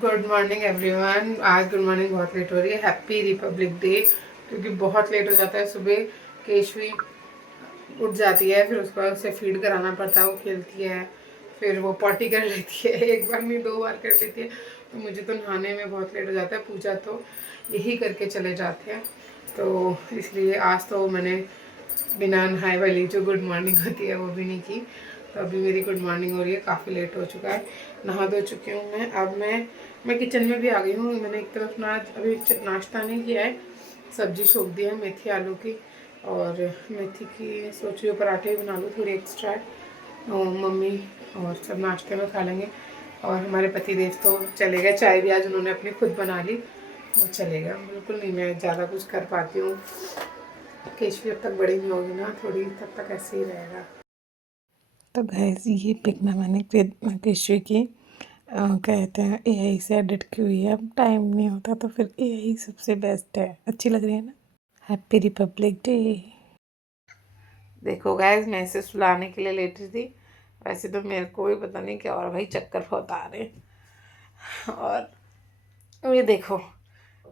Good morning everyone. आज good morning बहुत late हो रही है। Happy Republic day. क्योंकि बहुत लेट हो जाता है सुबह। केशवी उठ जाती है, फिर उसको उसे फीड कराना पड़ता है, वो खेलती है, फिर वो पॉटी कर लेती है, एक बार नहीं 2 बार कर लेती है। तो मुझे तो नहाने में बहुत लेट हो जाता है। पूजा तो यही करके चले जाते हैं, तो इसलिए आज तो मैंने बिना नहाए वाली जो गुड मॉर्निंग होती है वो भी नहीं की। तो अभी मेरी गुड मॉर्निंग हो रही है। काफ़ी लेट हो चुका है। नहा धो चुकी हूँ मैं। अब मैं किचन में भी आ गई हूँ। मैंने एक तरफ अभी नाश्ता नहीं किया है। सब्जी छोक दी है मेथी आलू की, और मेथी की सोच रही हूँ पराठे बना लूँ थोड़ी एक्स्ट्रा। और मम्मी और सब नाश्ते में खा लेंगे। और हमारे पति देव तो चले गए। चाय भी आज उन्होंने अपनी खुद बना ली। वो चलेगा, बिल्कुल नहीं मैं ज़्यादा कुछ कर पाती हूँ। केशवी अब तक बड़ी नहीं होगी ना थोड़ी, तब तक ऐसे ही रहेगा। तो गैस ये पिक ना मैंने केशवी की कहते हैं एआई से एडिट की हुई है। अब टाइम नहीं होता तो फिर एआई सबसे बेस्ट है। अच्छी लग रही है ना। Happy Republic day. देखो गैस, मैं इसे सुलाने के लिए लेटी थी। वैसे तो मेरे को भी पता नहीं क्या, और भाई चक्कर बहुत आ रहे हैं। और ये देखो,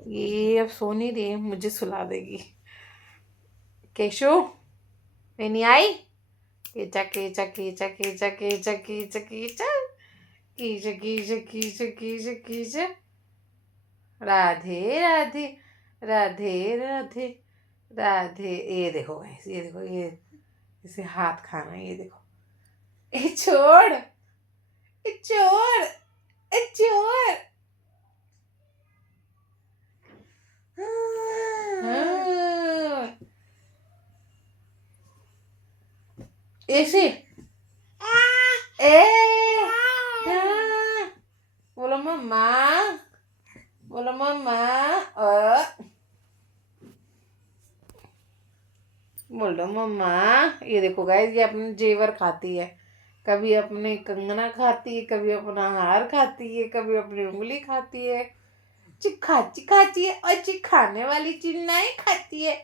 ये अब सो नहीं रही है, मुझे सुला देगी। केशु, मैं नहीं आई। कीचा कीचा कीचा कीचा कीचा कीचा कीचा कीचा कीचा कीचा कीचा कीचा। राधे राधे, राधे राधे, राधे। ये देखो guys, ये देखो, ये इसे हाथ खाना है, ये देखो। ए छोड़, ए छोड़, ए छोड़। हाँ। ऐसे ए हाँ। बोलो मम्मा, बोलो मम्मा। बोलो मम्मा। ये देखो गाइस, ये अपने जेवर खाती है। कभी अपने कंगना खाती है, कभी अपना हार खाती है, कभी अपनी उंगली खाती है। चिखाची खाती है, और चिखाने वाली चीज नहीं खाती है।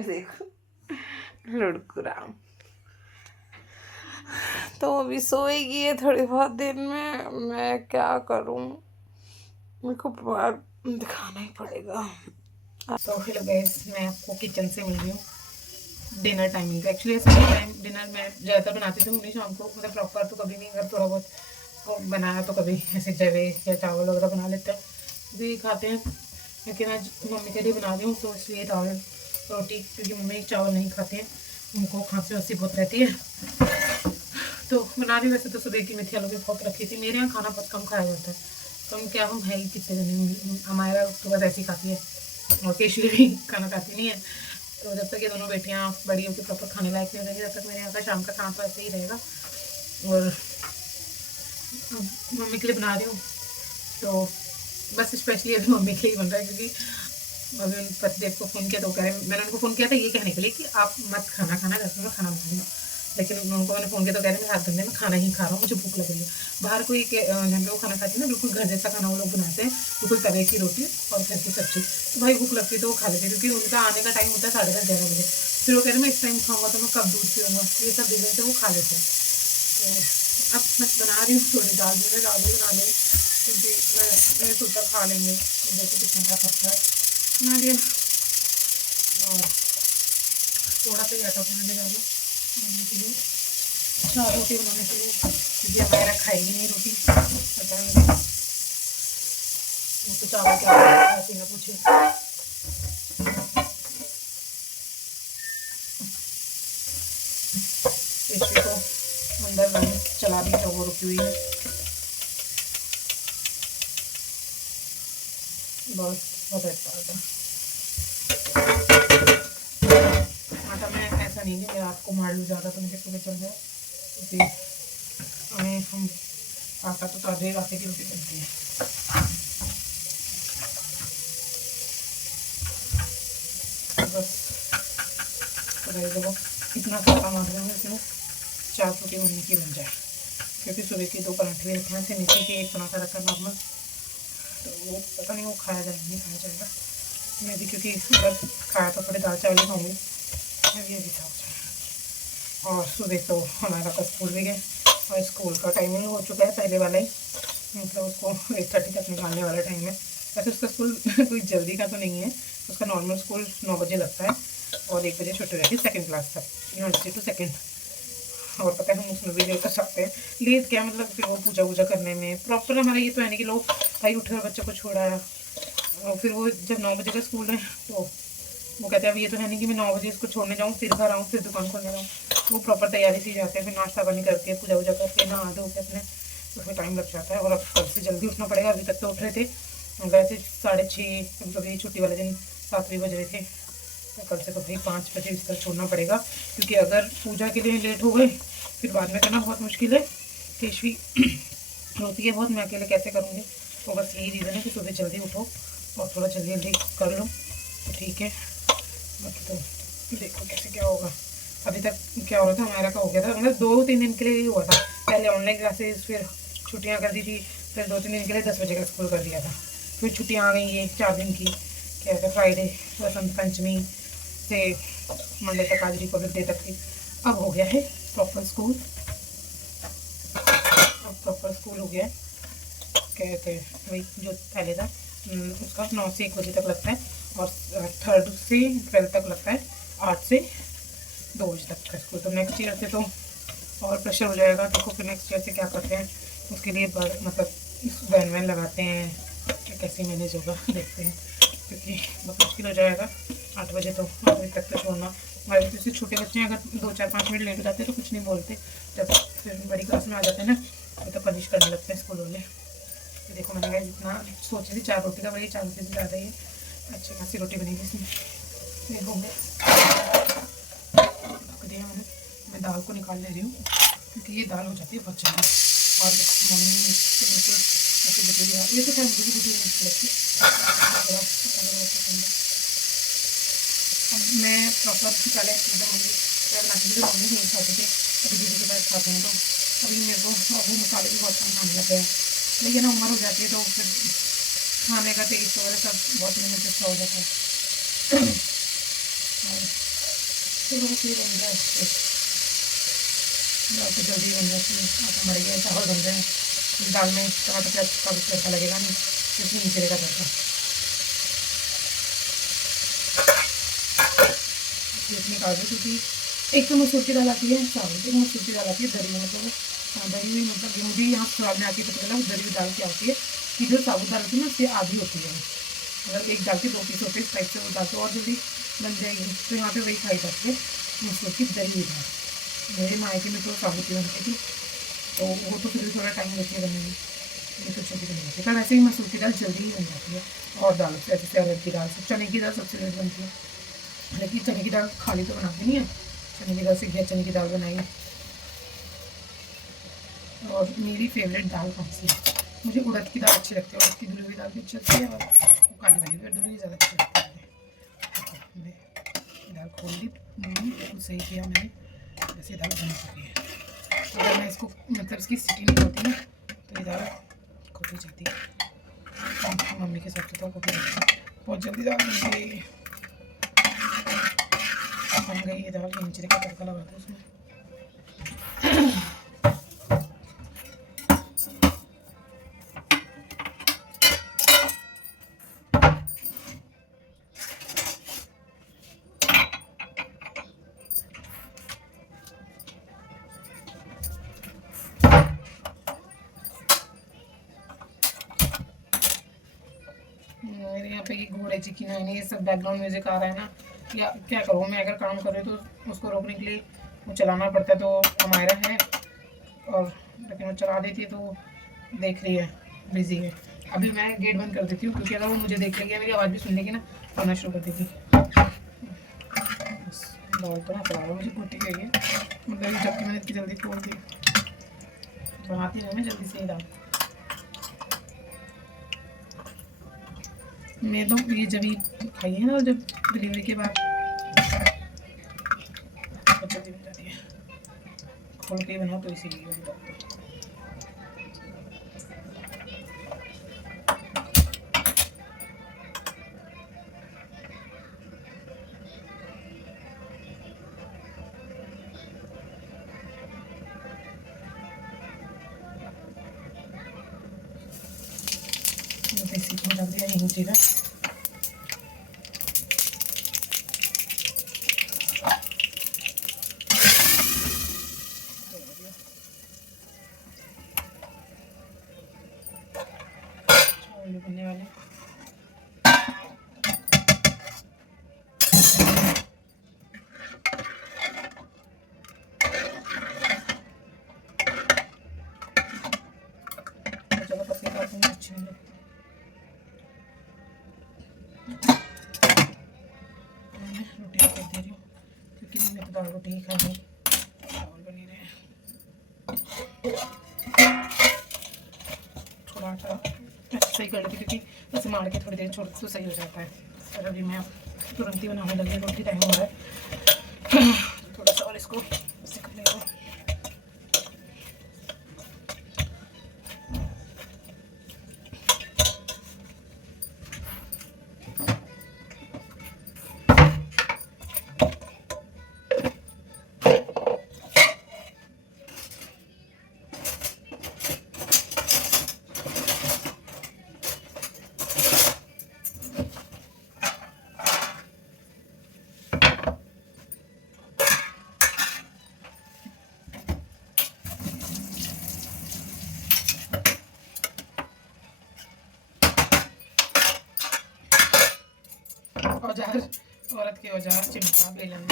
देखो लुड़कू राम। तो अभी सोएगी है थोड़ी बहुत देर में। मैं क्या करूं, मेरे को बाहर दिखाना ही पड़ेगा। तो हेलो गाइस, मैं आपको किचन से मिल रही हूँ डिनर टाइमिंग का। एक्चुअली ऐसा टाइम डिनर मैं ज़्यादातर बनाती थी नहीं शाम को, मतलब प्रॉपर तो कभी नहीं, अगर थोड़ा बहुत वो बनाया तो कभी ऐसे जवे या चावल वगैरह बना लेते हैं, भी खाते हैं। लेकिन आज मम्मी के लिए बना रही हूँ, तो इसलिए दाल रोटी, क्योंकि मम्मी चावल नहीं खाते हैं, उनको खांसी वासी बहुत रहती है। तो बना रही। वैसे तो सुबह की मेथी आलू की बहुत रखी थी। मेरे यहाँ खाना बहुत कम खाया जाता है। कम क्या, हम है ही कितने जने, हमारा तो बस ऐसी खाती है, और केशवी भी खाना खाती नहीं है। तो जब तक ये दोनों बेटियाँ बड़ी होकर प्रॉपर खाने लायक नहीं हो जाएंगी, तब तक मेरे यहाँ का शाम का खाना तो ऐसे ही रहेगा। और मम्मी के लिए बना रही हूँ, तो बस स्पेशली अभी मम्मी के लिए बन रहा है, क्योंकि अभी उन पतिदेव को फ़ोन किया तो कह रहे, मैंने उनको फ़ोन किया था ये कहने के लिए कि आप मत खाना खाना, घर में खाना बना दूँगा। लेकिन उनको मैंने फ़ोन किया तो कह रहे मैं हाथ धोने में खाना ही खा रहा हूँ, मुझे भूख लग रही है। बाहर कोई जहाँ पे वो खाना खाती है ना, बिल्कुल घर जैसा खाना वो लोग बनाते हैं, बिल्कुल तवे की रोटी और घर की सब्जी। तो भाई भूख लगती है तो वो खा लेते हैं, क्योंकि उनका आने का टाइम होता है 10:30-11 बजे। फिर वो कह रहे मैं इस टाइम खाऊंगा तो मैं कब दूध पीऊँगा, ये सब रीज़न से वो खा लेते हैं। तो अब मैं बना रही हूँ थोड़ी दाल, मैंने दाल भी बना ली, क्योंकि मैं सोचा खा लेंगे, देखो कितना का खर्चा है। बना लिया, और थोड़ा सा ही आटा मैंने डाला बनाने के लिए, 4 रोटी बनाने के लिए, क्योंकि हमारा खाएगी नहीं रोटी, पता नहीं तो चावल क्या ऐसे ना पूछे। पेशवी को अंदर मैंने चला दी तो वो रुकी हुई है, बस बहुत अच्छा होता। आटा मैं ऐसा नहीं है मैं रात को मार लूँ ज़्यादा तो मुझे सुबह चल जाए, क्योंकि हम आटा तो ताजे आटे की रोटी बनती है। बस तो देखो इतना आटा मार देंगे इसमें 4 रोटी मम्मी की बन जाए, क्योंकि सुबह की 2 पराठे रखे हैं, से नीचे की एक बना कर रखा नॉर्मल, तो वो पता नहीं वो खाया जाएगा नहीं खाया जाएगा। मैं भी क्योंकि अगर खाया तो थोड़े दाल चावल ही खाऊंगी, मैं भी अभी था। और सुबह तो हमारा का स्कूल भी गए, और स्कूल का टाइमिंग हो चुका है पहले वाला ही, मतलब उसको 8:30 तक निकालने वाला टाइम है। वैसे उसका स्कूल कोई जल्दी का तो नहीं है, उसका नॉर्मल स्कूल 9 बजे लगता है और 1 बजे छुट्टी रहती है सेकंड क्लास तक, यूनिवर्सिटी टू सेकंड। और पता है हम उसमें भी लेट कर सकते हैं, लेट क्या मतलब फिर वो पूजा वूजा करने में प्रॉपर हमारा ये तो है नहीं कि लोग भाई उठकर बच्चों को छोड़ाया और फिर वो जब 9 बजे का स्कूल है तो वो कहते हैं अब ये तो है नहीं कि मैं 9 बजे इसको छोड़ने जाऊँ फिर घर आऊँ फिर दुकान खोलने जाऊँ। वो प्रॉपर तैयारी से जाते हैं, फिर नाश्ता पानी करके पूजा वूजा करके नहा धो के अपने उसमें टाइम लग जाता है। और अब कल से जल्दी उठना पड़ेगा, अभी तक तो उठ रहे थे वैसे 6:30, कभी छुट्टी वाले दिन 7 भी बज रहे थे, तो कल से तो भाई 5 बजे बिस्तर छोड़ना पड़ेगा, क्योंकि अगर पूजा के लिए लेट हो गए फिर बाद में करना बहुत मुश्किल है। केशवी रोती है बहुत, मैं अकेले कैसे करूँगी। तो बस यही रीज़न है कि सुबह जल्दी उठो और थोड़ा जल्दी जल्दी कर लो तो ठीक है। बाकी तो देखो कैसे क्या होगा। अभी तक क्या हो रहा था हमारा का हो गया था, मतलब 2-3 दिन के लिए ही हुआ था। पहले ऑनलाइन क्लासेस, फिर छुट्टियाँ कर दी थी, फिर 2-3 दिन के लिए 10 बजे का स्कूल कर दिया था, फिर छुट्टियाँ आ गई ये 4 दिन की, क्या कहते हैं फ्राइडे बसंत पंचमी से मंडे तक, आज रिपब्लिक डे तक की। अब हो गया है प्रॉपर स्कूल, अब प्रॉपर स्कूल हो गया है। क्या कहते हैं वही जो पहले था उसका 9 से 1 बजे तक लगता है और 3rd से 12th तक लगता है 8 से 2 बजे तक का स्कूल। तो नेक्स्ट ईयर से तो और प्रेशर हो जाएगा। देखो फिर नेक्स्ट ईयर से क्या करते हैं, उसके लिए मतलब वैन वैन लगाते हैं कि कैसे मैनेज होगा देखते हैं, क्योंकि बहुत मुश्किल हो जाएगा 8 बजे तो 8 बजे तक तो छोड़ना। हमारे जैसे छोटे बच्चे हैं अगर 2-4-5 मिनट लेट हो जाते हैं तो कुछ नहीं बोलते, जब फिर बड़ी क्लास में आ जाते हैं ना तो पनिश करने लगते हैं स्कूल वाले। तो देखो मैंने जितना सोची थी 4 रोटी का, वही 4 रोटी से ज़्यादा ही अच्छी खासी रोटी बनेगी इसमें। देखो ढक दिया मैंने, मैं दाल को निकाल ले रही हूँ क्योंकि ये दाल हो जाती है बहुत जल्दी। और मम्मी तो बिल्कुल ऐसे बटी दाल, ये तो क्या मुझे भी बटी नहीं लगती। अब मैं प्रॉपर पहले मतलब मम्मी क्या बनाती थी तो मम्मी नहीं खाते थे, अभी दीदी के पास खाते हैं। तो अभी मेरे को वो मसाले भी बहुत कम खाने लगे हैं, लेकिन ना उम्र हो जाती है तो फिर खाने का टेस्ट वगैरह सब बहुत लिमिटेड सा हो जाता है। चलो बस ये बन जाए दाल तो जल्दी बन जाती है। आटा मर गया, चावल बन रहे हैं, दाल में टमाटर प्याज का कुछ तड़का लगेगा नहीं, क्योंकि नीचे रहेगा तड़का। निकाल दो क्योंकि एक तो मसूर की दाल आती है चावल, एक मसूर की दाल आती है दरी में, मतलब दरी में मतलब ये मुझे यहाँ खराब में आके पता चला दरी दाल की आती है कि जो साबुत दाल होती है ना उससे आधी होती है, मतलब एक दाल के 2 पीस होते हैं इस टाइप से, वो दाल तो और जल्दी बन जाएगी। तो यहाँ पे वही खाई जाती है मसूर की दरी दाल। मेरे मायके में तो साबुत ही बनती थी, तो वो तो फिर भी थोड़ा टाइम लेती है बनने में, ये तो जल्दी बन जाती है। पर वैसे ही मसूर की दाल जल्दी ही बन जाती है और दाल से जैसे अरहर की दाल से, चने की दाल सबसे लेट बनती है, लेकिन चने की दाल खाली तो बनाती नहीं है, चने की दाल से घिया चने की दाल बनाई। और मेरी फेवरेट दाल कौन सी है, मुझे उड़द की दाल अच्छी लगती है, उड़द की धुली हुई दाल भी अच्छी लगती है और काली वाली भी धुली ज़्यादा अच्छी लगती है। मैंने दाल खोल दी, बिल्कुल सही किया मैंने, वैसे दाल बन चुकी है। अगर मैं इसको मतलब इसकी सीटी नहीं होती ना तो ये दाल खोटी जाती है। मम्मी के साथ तो खोटी जाती है, बहुत जल्दी दाल बन गई। बन गई ये दाल, नीचे का तड़का लगा दो उसमें। मेरे यहाँ पे ये घोड़े चिकन है, ये सब बैकग्राउंड म्यूजिक आ रहा है ना, या क्या करूँ मैं, अगर काम कर रही हूँ तो उसको रोकने के लिए वो चलाना पड़ता है। तो हमारा है और लेकिन वो चला देती है तो देख रही है बिजी है। अभी मैं गेट बंद कर देती हूँ क्योंकि अगर वो मुझे देख लेगी मेरी आवाज़ भी सुन लेगी ना तो आना शुरू कर देगी। बस दाल तो ना चला मुझे कुटी गई है, मतलब जबकि मैंने इतनी जल्दी खोल दी, बनाती हूँ मैं जल्दी से ही दाल। मैं तो ये जब ही खाई है ना, जब डिलीवरी के बाद बहुत जल्दी बन जाती है, खोल के बनाओ तो इसीलिए। देसी घी डाल दिया, हींग जीरा। चावल बनने वाले, अच्छे रोटी कर दे रही हूँ क्योंकि मैं तो दाल रोटी ही खा रही, चावल बनी रहे। थोड़ा आटा ऐसे ही कर लेती क्योंकि ऐसे मार के थोड़ी देर छोड़ तो सही हो जाता है। और अभी मैं तुरंत ही बनाने लगी, रोटी टाइम हो रहा है। थोड़ा सा और इसको सीख लेगा। औजार, औरत के औजार, चिमटा, बेलन।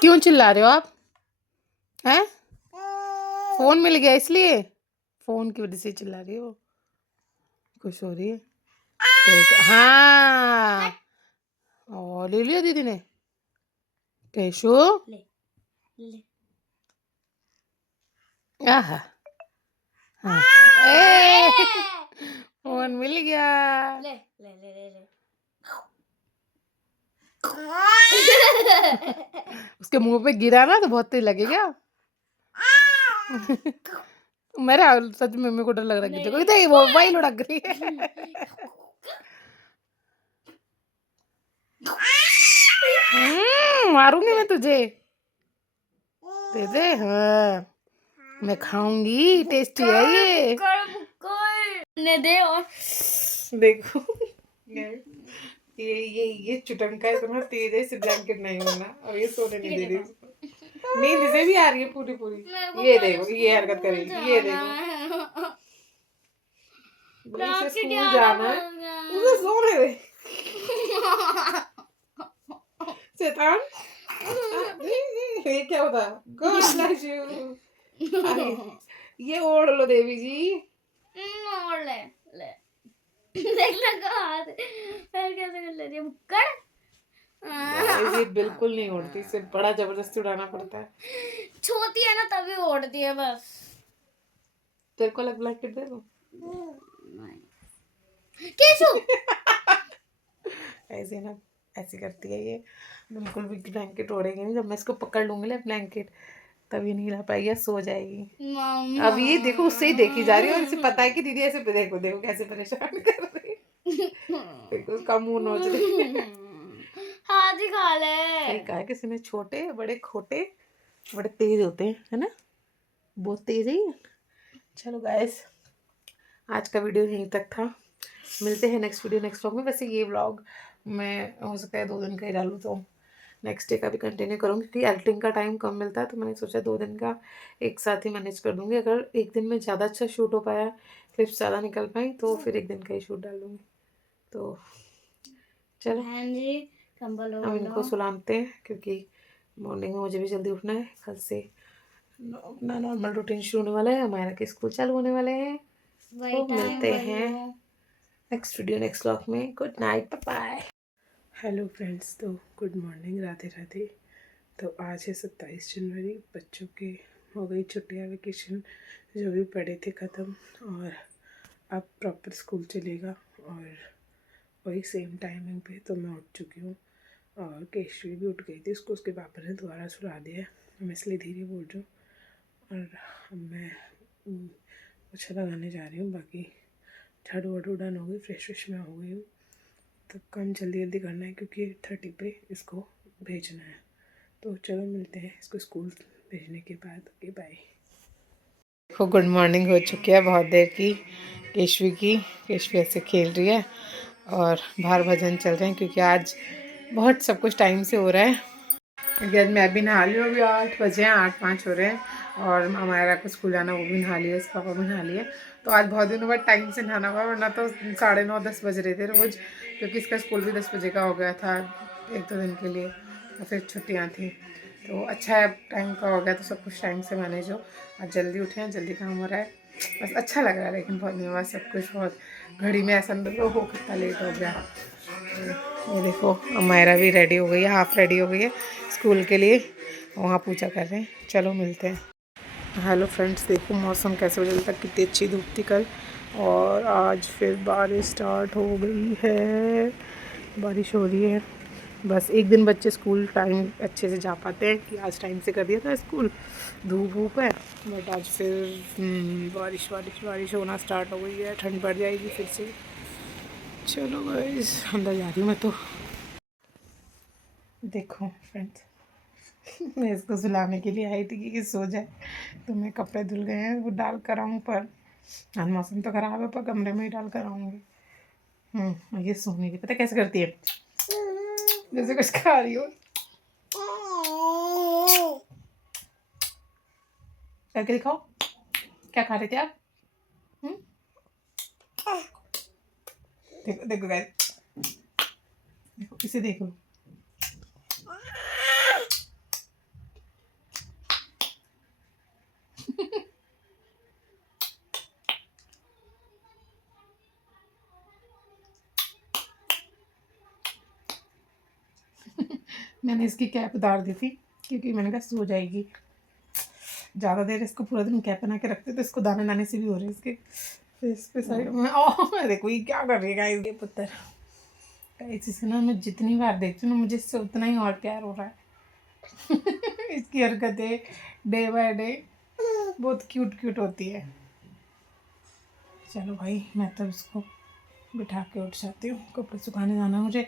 क्यों चिल्ला रहे हो आप? हैं? फोन मिल गया इसलिए? फोन की वजह से चिल्ला रही हो? खुश हो रही है? हाँ, और ले लिया दीदी ने। कैशो ले आहा, हाँ, फोन मिल गया। ले ले ले ले ले उसके मुंह पे गिरा ना तो बहुत तेज लगेगा। मेरा सच में मेरे को डर लग रहा है कि देखो इधर वो वही लुढ़क रही है। मारूंगी मैं तुझे, दे दे। हाँ, मैं खाऊंगी, टेस्टी है ये। ने दे। और देखो ये चुटंका इतना तेज है, इसे ब्लैंकेट नहीं होना और ये सोने नहीं दे रही उसको। नींद इसे भी आ रही है पूरी पूरी। ये देखो ये हरकत करेगी, ये देखो। इसे स्कूल जाना है, उसे सोने दे। शैतान, ये क्या होता? God bless you. ये ओढ़ लो देवी जी। और ले ले देख लगा हाथ पैर कैसे कर ले रही है मुक्कड़। ये बिल्कुल नहीं ओढ़ती, इसे बड़ा जबरदस्ती उड़ाना पड़ता है। छोटी है ना तभी ओढ़ती है बस। तेरे को अलग ब्लैंकेट दे दो। केशु ऐसे ना, ऐसे करती है ये, बिल्कुल भी ब्लैंकेट ओढ़ेगी नहीं। जब मैं इसको पकड़ लूंगी ना ब्लैंकेट, तभी नहीं ला पाएगी, सो जाएगी। अब ये देखो उससे ही देखी जा रही है और इसे पता है कि दीदी ऐसे देखो देखो कैसे परेशान कर रही है। देखो उसका मुंह नोच रही है। हाथ ही खा ले। सही कहा किसी ने, छोटे बड़े खोटे बड़े तेज होते हैं, है ना? बहुत तेज है ये। चलो गाइस, आज का वीडियो यहीं तक था। मिलते हैं नेक्स्ट वीडियो नेक्स्ट व्लॉग में। वैसे ये व्लॉग मैं हो सकता है 2 दिन का ही डालूँ, तो नेक्स्ट डे का भी कंटिन्यू करूँगी क्योंकि एडिटिंग का टाइम कम मिलता है। तो मैंने सोचा 2 दिन का एक साथ ही मैनेज कर दूँगी। अगर एक दिन में ज़्यादा अच्छा शूट हो पाया, क्लिप्स ज़्यादा निकल पाई, तो फिर एक दिन का ही शूट डाल दूँगी। तो चलो हम इनको सुलाते हैं क्योंकि मॉर्निंग में मुझे भी जल्दी उठना है। कल से अपना नॉर्मल रूटीन शुरू होने वाला है, हमारा के स्कूल चालू होने वाले हैं। तो मिलते हैं नेक्स्ट वीडियो नेक्स्ट व्लॉग में। Good night, bye bye. Hello friends, तो गुड मॉर्निंग, राधे राधे। तो आज है 27 जनवरी। बच्चों के हो गई छुट्टियाँ, वेकेशन जो भी पढ़े थे ख़त्म, और अब प्रॉपर स्कूल चलेगा और वही सेम टाइमिंग पे। तो मैं उठ चुकी हूँ और केशवी भी उठ गई थी, उसको उसके पापा ने दोबारा सुला दिया। मैं इसलिए धीरे बोल रही हूँ। और अब मैं अच्छा लगाने जा रही हूँ। बाकी झाड़ू वाड़ू डन हो गई, फ्रेश में हो गई हूँ। तो काम जल्दी जल्दी करना है क्योंकि 30 पे इसको भेजना है। तो चलो मिलते हैं इसको स्कूल भेजने के बाद। Okay bye. देखो गुड मॉर्निंग हो चुकी है बहुत देर की, केशवी ऐसे खेल रही है और बाहर भजन चल रहे हैं क्योंकि आज बहुत सब कुछ टाइम से हो रहा है। क्योंकि आज मैं भी नहा ली हूँ, अभी 8 बजे हैं, 8:05 हो रहे हैं और हमारा को स्कूल जाना, वो भी नहा लिया, उसके पापा भी नहा लिए। तो आज बहुत दिनों बाद टाइम से नहाना हुआ, वरना तो 9:30-10 बज रहे थे रोज़, क्योंकि इसका स्कूल भी 10 बजे का हो गया था 1-2 दिन के लिए, और फिर छुट्टियाँ थी। तो अच्छा है टाइम का हो गया, तो सब कुछ टाइम से मैनेज हो। आज जल्दी उठे हैं, जल्दी काम हो रहा है, बस अच्छा लग रहा है। लेकिन बहुत दिनों बाद सब कुछ बहुत घड़ी में ऐसा अंदर हो कितना लेट हो गया। ये देखो अमायरा भी रेडी हो गई है, हाफ रेडी हो गई है स्कूल के लिए, वहाँ पूजा कर रहे हैं। चलो मिलते हैं। हेलो फ्रेंड्स, देखो मौसम कैसे बदल तक, कितनी अच्छी धूप थी कल और आज फिर बारिश स्टार्ट हो गई है, बारिश हो रही है। बस एक दिन बच्चे स्कूल टाइम अच्छे से जा पाते हैं कि आज टाइम से कर दिया था स्कूल, धूप वूप है, बट आज फिर बारिश होना स्टार्ट हो गई है, ठंड बढ़ जाएगी फिर से। चलो गाइस अंदर जा रही हूँ मैं तो। देखो फ्रेंड्स, मैं इसको सुलाने के लिए आई थी कि सो जाए, तो मैं कपड़े धुल गए हैं वो डाल कर आऊँ, पर आज मौसम तो ख़राब है, पर कमरे में ही डाल कर आऊँगी। ये सोने की पता कैसे करती है, जैसे कुछ खा रही हो, करके दिखाओ क्या खा रहे थे आप। देखो देखो गाइस, देखो इसे देखो। मैंने इसकी कैप उतार दी थी क्योंकि मैंने कहा सो जाएगी, ज़्यादा देर इसको पूरा दिन कैप बना के रखते तो इसको दाने दाने से भी हो रहे इसके फेस पे साइड में। ओह देखो ये क्या कर रही है ये पुत्र, इसी ना मैं जितनी बार देखती हूँ ना मुझे इससे उतना ही और प्यार हो रहा है। इसकी हरकतें डे बाय डे बहुत क्यूट होती है। चलो भाई मैं तो इसको बिठा के उठ जाती हूँ, कपड़े सुखाने जाना मुझे।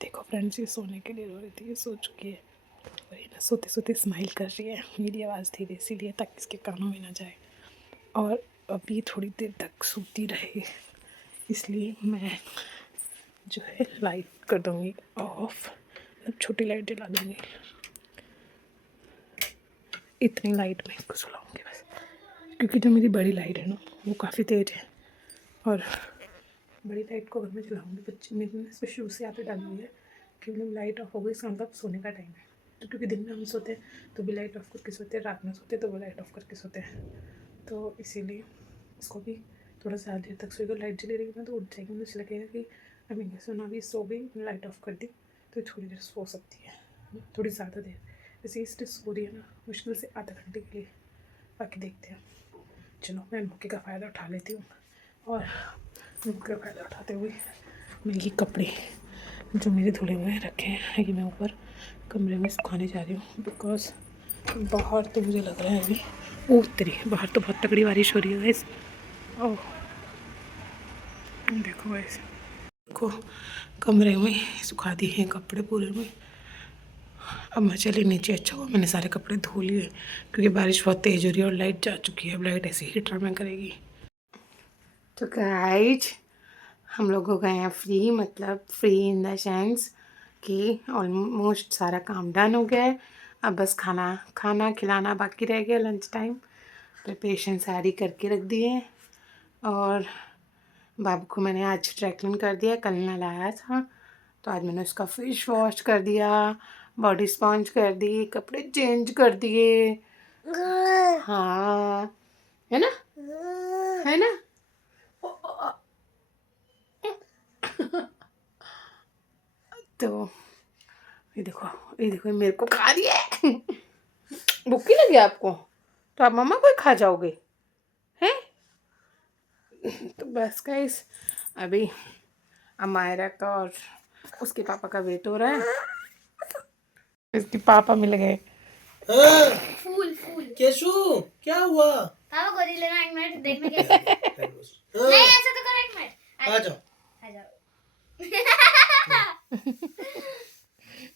देखो फ्रेंड्स, ये सोने के लिए रो रही थी, ये सो चुकी है और ये ना सोते सोते स्माइल कर रही है। मेरी आवाज़ धीरे इसीलिए ताकि इसके कानों में ना जाए, और अभी थोड़ी देर तक सोती रहे, इसलिए मैं जो है लाइट कर दूँगी ऑफ, मतलब छोटी लाइट जला दूँगी, इतनी लाइट में इसको सुलाऊँगी बस, क्योंकि जो मेरी बड़ी लाइट है ना वो काफ़ी तेज़ है, और बड़ी लाइट को अगर मैं जलाऊँगी, बच्चे मेरे ने इसको शुरू से आदत डाली हुई है कि मतलब लाइट ऑफ हो गई इसका मतलब सोने का टाइम है। तो क्योंकि दिन में हम सोते हैं तो भी लाइट ऑफ करके सोते हैं, रात में सोते हैं तो वो लाइट ऑफ करके सोते हैं, तो इसीलिए इसको भी थोड़ा सा देर तक सोएगा। लाइट जली रहेगी ना तो उठ जाएगी, मुझे लगेगा कि अभी सोना भी सो गई, लाइट ऑफ कर दी तो थोड़ी देर सो सकती है, थोड़ी ज़्यादा देर, जैसे इसलिए सो रही है ना मुश्किल से आधा घंटे के लिए, बाकी देखते हैं। चलो मैं मौके का फ़ायदा उठा लेती हूँ, और मौके का फ़ायदा उठाते हुए मैं ये कपड़े जो मेरे धुले हुए रखे हैं ये मैं ऊपर कमरे में सुखाने जा रही हूँ, बिकॉज बाहर तो मुझे लग रहा है अभी उतरी, बाहर तो बहुत तगड़ी बारिश हो रही है गाइस। ओह देखो गाइस, देखो कमरे में सुखा दिए हैं कपड़े पूरे में। अब मैं चली नीचे, अच्छा हुआ मैंने सारे कपड़े धो लिए क्योंकि बारिश बहुत तेज़ हो रही है और लाइट जा चुकी है, अब लाइट ऐसे ही ड्रामा करेगी। तो गाइस हम लोग हो गए हैं फ्री, मतलब फ्री इन द सेंस कि ऑलमोस्ट सारा काम डन हो गया है। अब बस खाना खिलाना बाकी रह गया, लंच टाइम प्रिपरेशन सारी करके रख दी है, और बाबू को मैंने आज ट्रैकलिन कर दिया, कल नहलाया था तो आज मैंने उसका फेस वॉश कर दिया, बॉडी स्पॉन्ज कर दी, कपड़े चेंज कर दिए। हाँ है ना, है ना। तो ये देखो ये मेरे को खा रही है। भूखी लगी आपको तो आप मम्मा को ही खा जाओगे हैं। तो बस गाइस अभी अमायरा का और उसके पापा का वेट हो रहा है, इसके पापा मिल गए। फूल केशु क्या हुआ? पापा गोदी लेना, 1 मिनट देखने कैसे। नहीं ऐसे तो करो, 1 मिनट आ जाओ।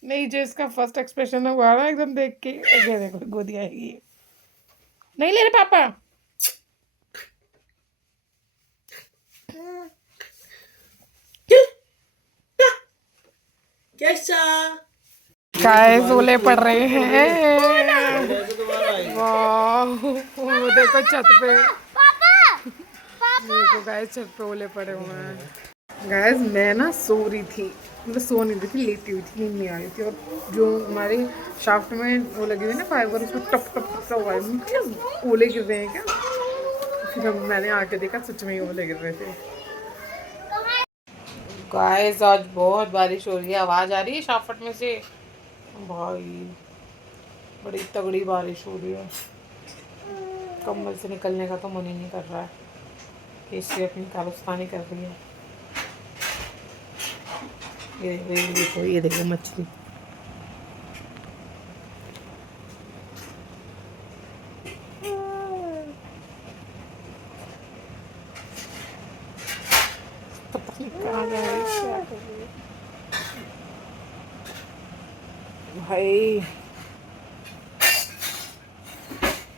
नहीं, जो इसका फर्स्ट एक्सप्रेशन हुआ ना एकदम देख के, ये देखो गोदी आएगी, नहीं ले रहे पापा। कैसा? गाइस ओले पड़ रहे हैं। कैसा तुम्हारा है? वाह वो देखो छत पे, देखो गाइस छत पे ओले पड़े हुए हैं। गाइस मैं ना सो रही थी, मतलब सो नहीं रही थी, लेटी हुई थी, नींद नहीं आ रही थी, और जो हमारे शाफ्ट में वो लगी हुई ना फाइबर, उसमें टप टप टप हुआ है, मुझे क्या ओले गिर रहे हैं क्या। फिर मैंने आके देखा सच में ही ओले गिर रहे थे। गाइस आज बहुत बारिश हो रही है, आवाज आ रही है शाफ्ट में से भाई, बड़ी तगड़ी बारिश हो रही है। कम्बल से निकलने का तो मन ही नहीं कर रहा है, कैसे अपनी कालुस्तानी कर रही है। ये देखो मछली, पता नहीं कहाँ जा रही है, क्या कर रही है भाई।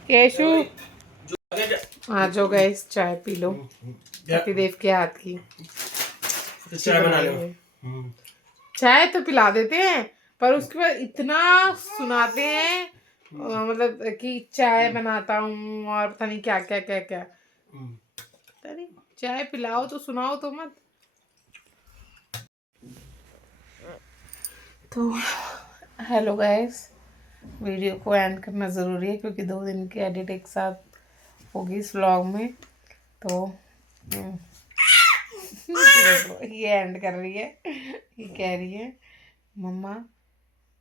केशु आ जाओ गाइस, चाय पी लो, पतिदेव के हाथ की चाय बना लो। चाय तो पिला देते हैं, पर उसके बाद इतना सुनाते हैं मतलब कि चाय बनाता हूँ और पता नहीं क्या क्या क्या क्या। पता नहीं, चाय पिलाओ तो सुनाओ तो मत। तो हेलो गाइस, वीडियो को एंड करना ज़रूरी है क्योंकि 2 दिन की एडिट एक साथ होगी इस व्लॉग में। तो ये एंड कर रही है, ये कह रही है मम्मा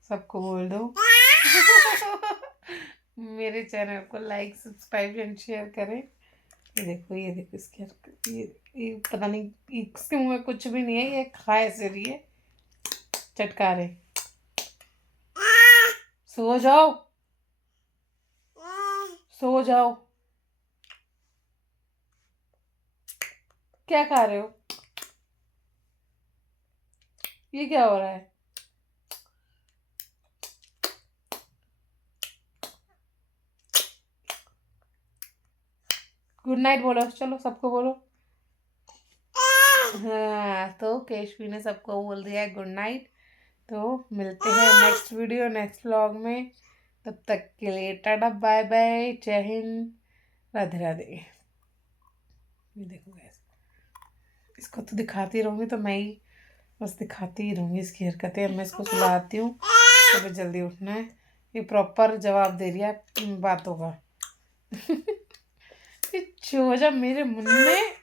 सबको बोल दो मेरे चैनल को लाइक सब्सक्राइब एंड शेयर करें। ये देखो इसकी हरकत, ये पता नहीं इसके मुंह में कुछ भी नहीं है, ये खा ऐसे रही है चटकारे। सो जाओ, सो जाओ। क्या खा रहे हो, ये क्या हो रहा है। गुड नाइट बोलो, चलो सबको बोलो। हाँ तो केशवी ने सबको बोल दिया है गुड नाइट। तो मिलते हैं नेक्स्ट वीडियो नेक्स्ट व्लॉग में, तब तक के लिए टाटा बाय बाय, जय हिंद, राधे राधे। ये देखो गैस, इसको तो दिखाती रहूँगी, तो मैं ही बस दिखाती ही रहूँगी इसकी हरकतें। अब मैं इसको सुलाती हूँ, सुबह जल्दी उठना है। ये प्रॉपर जवाब दे रही है बातों का। ये चूजा मेरे मुंह में